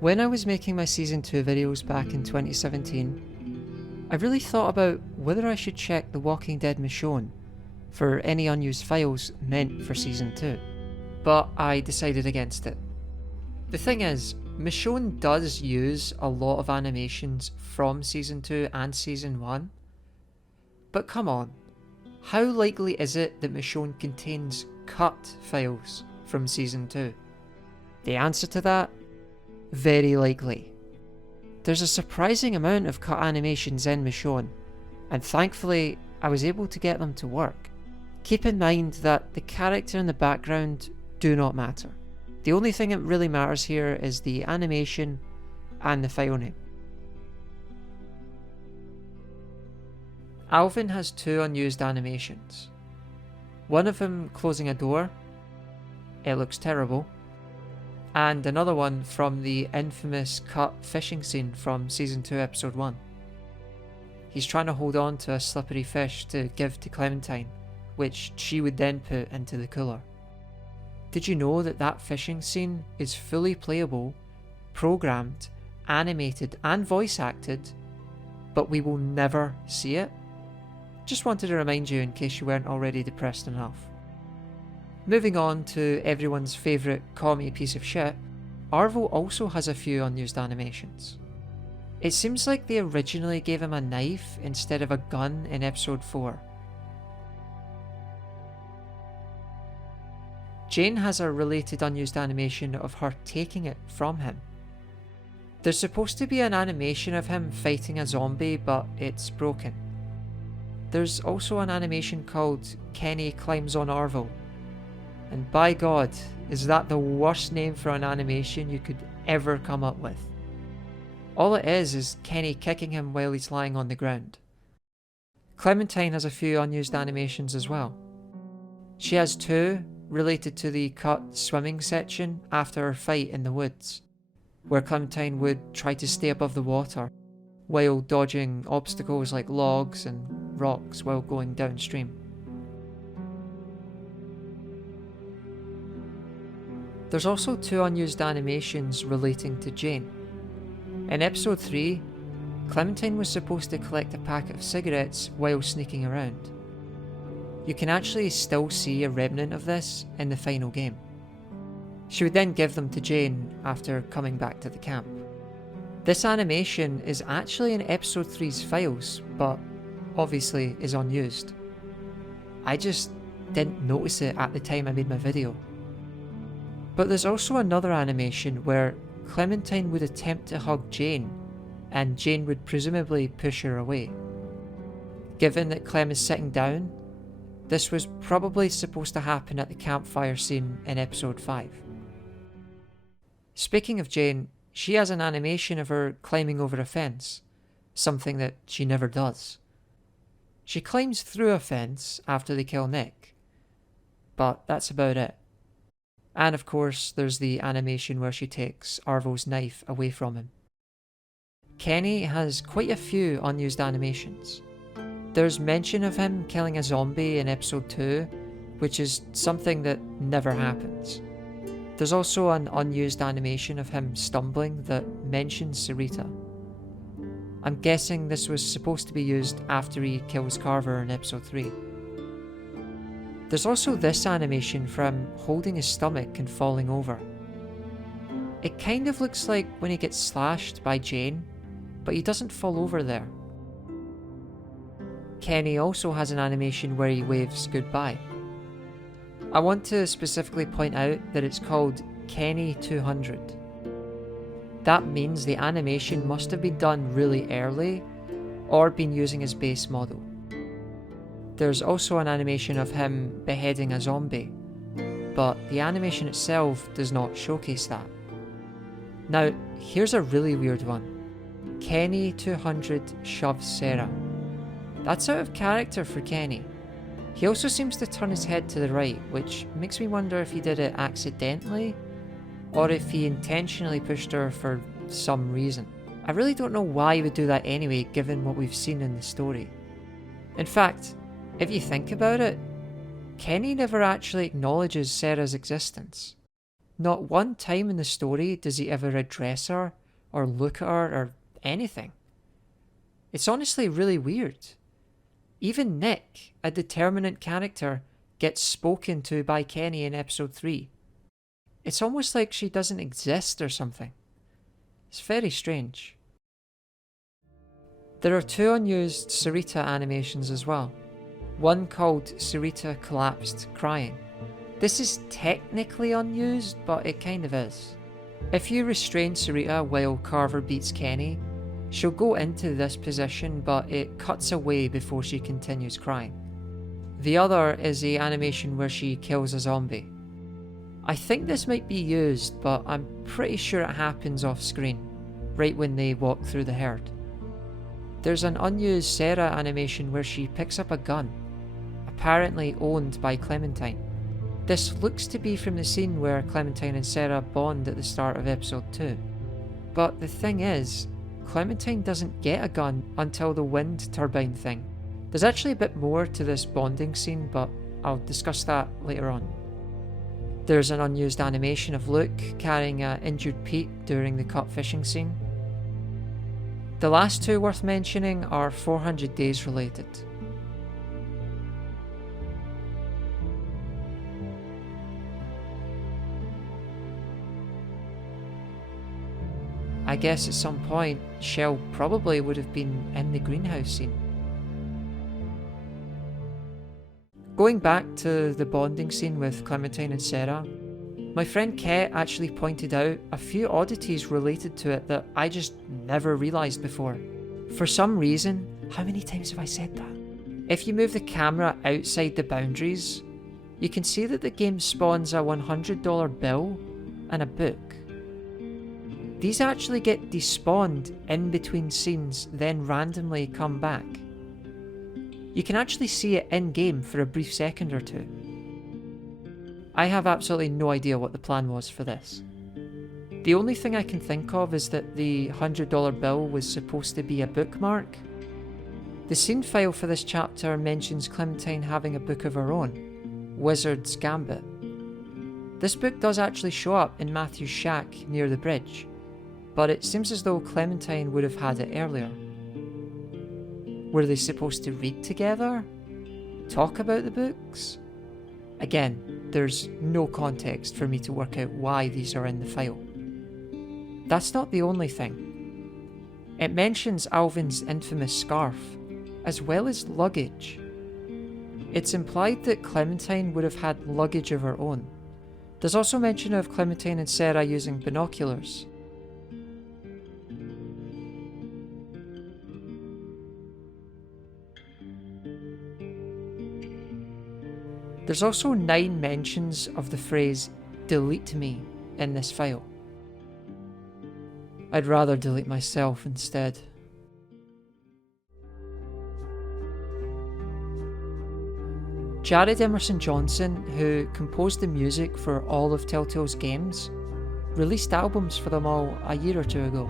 When I was making my Season 2 videos back in 2017, I really thought about whether I should check The Walking Dead Michonne for any unused files meant for Season 2, but I decided against it. The thing is, Michonne does use a lot of animations from Season 2 and Season 1, but come on, how likely is it that Michonne contains cut files from Season 2? The answer to that? Very likely. There's a surprising amount of cut animations in Michonne, and thankfully I was able to get them to work. Keep in mind that the character in the background do not matter. The only thing that really matters here is the animation and the file name. Alvin has 2 unused animations. One of them closing a door, it looks terrible, and another one from the infamous cut fishing scene from Season 2 Episode 1. He's trying to hold on to a slippery fish to give to Clementine, which she would then put into the cooler. Did you know that that fishing scene is fully playable, programmed, animated and voice acted, but we will never see it? Just wanted to remind you in case you weren't already depressed enough. Moving on to everyone's favourite commie piece of shit, Arvo also has a few unused animations. It seems like they originally gave him a knife instead of a gun in episode 4. Jane has a related unused animation of her taking it from him. There's supposed to be an animation of him fighting a zombie, but it's broken. There's also an animation called Kenny Climbs on Arvo. And by God, is that the worst name for an animation you could ever come up with. All it is Kenny kicking him while he's lying on the ground. Clementine has a few unused animations as well. She has 2 related to the cut swimming section after her fight in the woods, where Clementine would try to stay above the water while dodging obstacles like logs and rocks while going downstream. There's also 2 unused animations relating to Jane. In episode 3, Clementine was supposed to collect a packet of cigarettes while sneaking around. You can actually still see a remnant of this in the final game. She would then give them to Jane after coming back to the camp. This animation is actually in episode 3's files, but obviously is unused. I just didn't notice it at the time I made my video. But there's also another animation where Clementine would attempt to hug Jane, and Jane would presumably push her away. Given that Clem is sitting down, this was probably supposed to happen at the campfire scene in episode 5. Speaking of Jane, she has an animation of her climbing over a fence, something that she never does. She climbs through a fence after they kill Nick, but that's about it. And of course, there's the animation where she takes Arvo's knife away from him. Kenny has quite a few unused animations. There's mention of him killing a zombie in episode 2, which is something that never happens. There's also an unused animation of him stumbling that mentions Sarita. I'm guessing this was supposed to be used after he kills Carver in episode 3. There's also this animation from holding his stomach and falling over. It kind of looks like when he gets slashed by Jane, but he doesn't fall over there. Kenny also has an animation where he waves goodbye. I want to specifically point out that it's called Kenny 200. That means the animation must have been done really early or been using his base model. There's also an animation of him beheading a zombie, but the animation itself does not showcase that. Now, here's a really weird one. Kenny 200 shoves Sarah. That's out of character for Kenny. He also seems to turn his head to the right, which makes me wonder if he did it accidentally, or if he intentionally pushed her for some reason. I really don't know why he would do that anyway, given what we've seen in the story. In fact, if you think about it, Kenny never actually acknowledges Sarah's existence. Not one time in the story does he ever address her, or look at her, or anything. It's honestly really weird. Even Nick, a determinant character, gets spoken to by Kenny in episode 3. It's almost like she doesn't exist or something. It's very strange. There are 2 unused Sarita animations as well. One called Sarita Collapsed Crying. This is technically unused, but it kind of is. If you restrain Sarita while Carver beats Kenny, she'll go into this position, but it cuts away before she continues crying. The other is the animation where she kills a zombie. I think this might be used, but I'm pretty sure it happens off screen, right when they walk through the herd. There's an unused Sarah animation where she picks up a gun, apparently owned by Clementine. This looks to be from the scene where Clementine and Sarah bond at the start of episode 2. But the thing is, Clementine doesn't get a gun until the wind turbine thing. There's actually a bit more to this bonding scene, but I'll discuss that later on. There's an unused animation of Luke carrying an injured Pete during the cut fishing scene. The last 2 worth mentioning are 400 Days related. I guess at some point, Shell probably would have been in the greenhouse scene. Going back to the bonding scene with Clementine and Sarah, my friend Ket actually pointed out a few oddities related to it that I just never realised before. For some reason, how many times have I said that? If you move the camera outside the boundaries, you can see that the game spawns a $100 bill and a book. These actually get despawned in between scenes, then randomly come back. You can actually see it in-game for a brief second or 2. I have absolutely no idea what the plan was for this. The only thing I can think of is that the $100 bill was supposed to be a bookmark. The scene file for this chapter mentions Clementine having a book of her own, Wizard's Gambit. This book does actually show up in Matthew's shack near the bridge, but it seems as though Clementine would have had it earlier. Were they supposed to read together? Talk about the books? Again, there's no context for me to work out why these are in the file. That's not the only thing. It mentions Alvin's infamous scarf, as well as luggage. It's implied that Clementine would have had luggage of her own. There's also mention of Clementine and Sarah using binoculars. There's also 9 mentions of the phrase "delete me" in this file. I'd rather delete myself instead. Jared Emerson Johnson, who composed the music for all of Telltale's games, released albums for them all a year or 2 ago.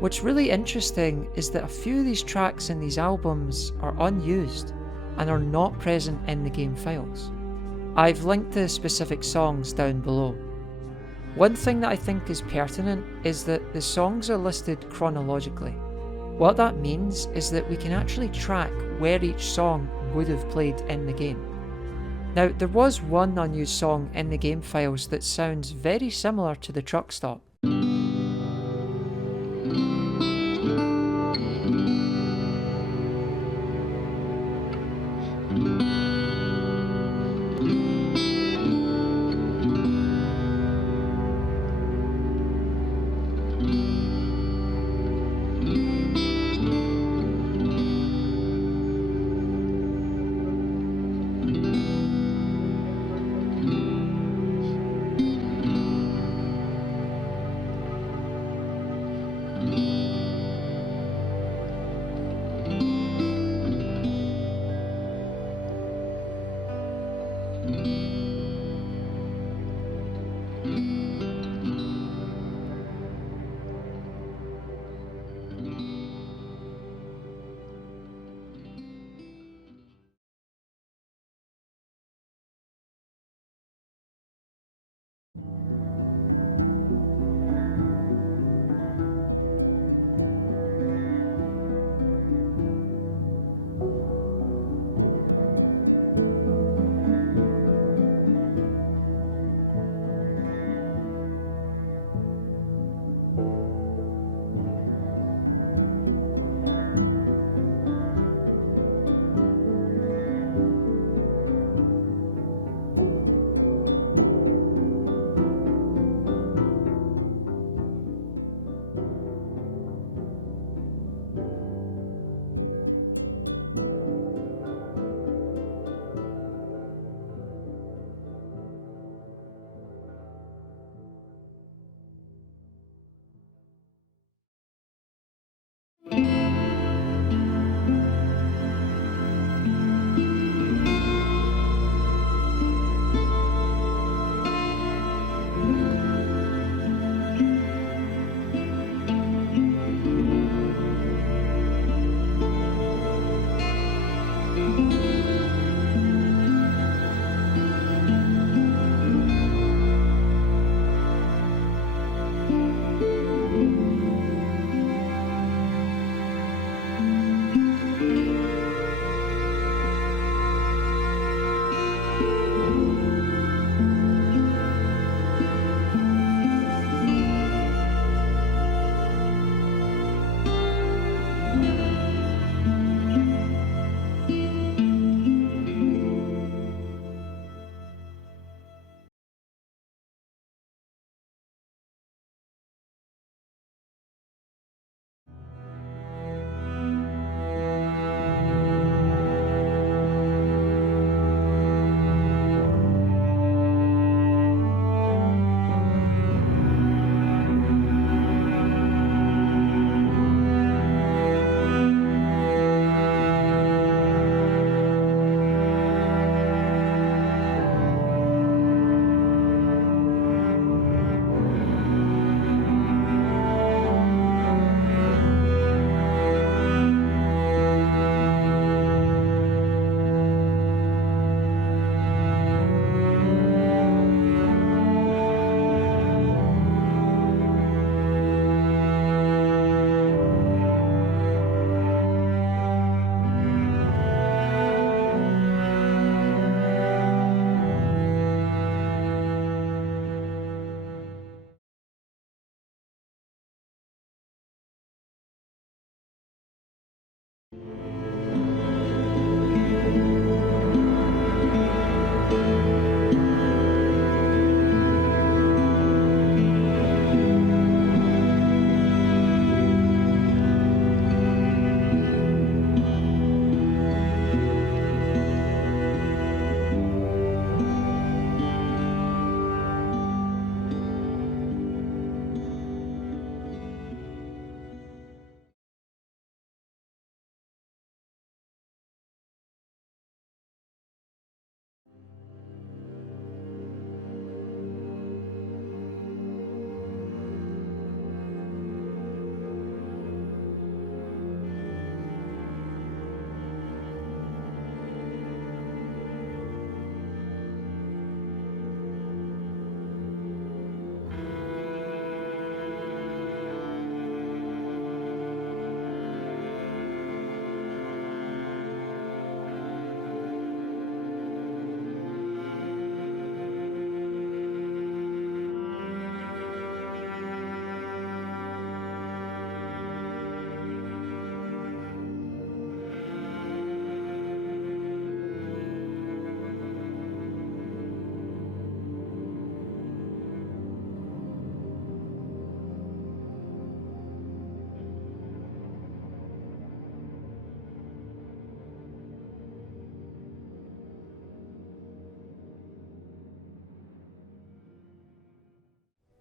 What's really interesting is that a few of these tracks in these albums are unused and are not present in the game files. I've linked the specific songs down below. One thing that I think is pertinent is that the songs are listed chronologically. What that means is that we can actually track where each song would have played in the game. Now, there was one unused song in the game files that sounds very similar to the truck stop.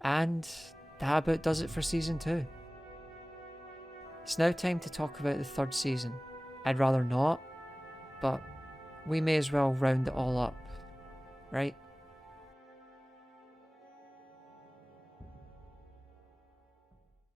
And that about does it for season 2. It's now time to talk about the 3rd season. I'd rather not, but we may as well round it all up, right?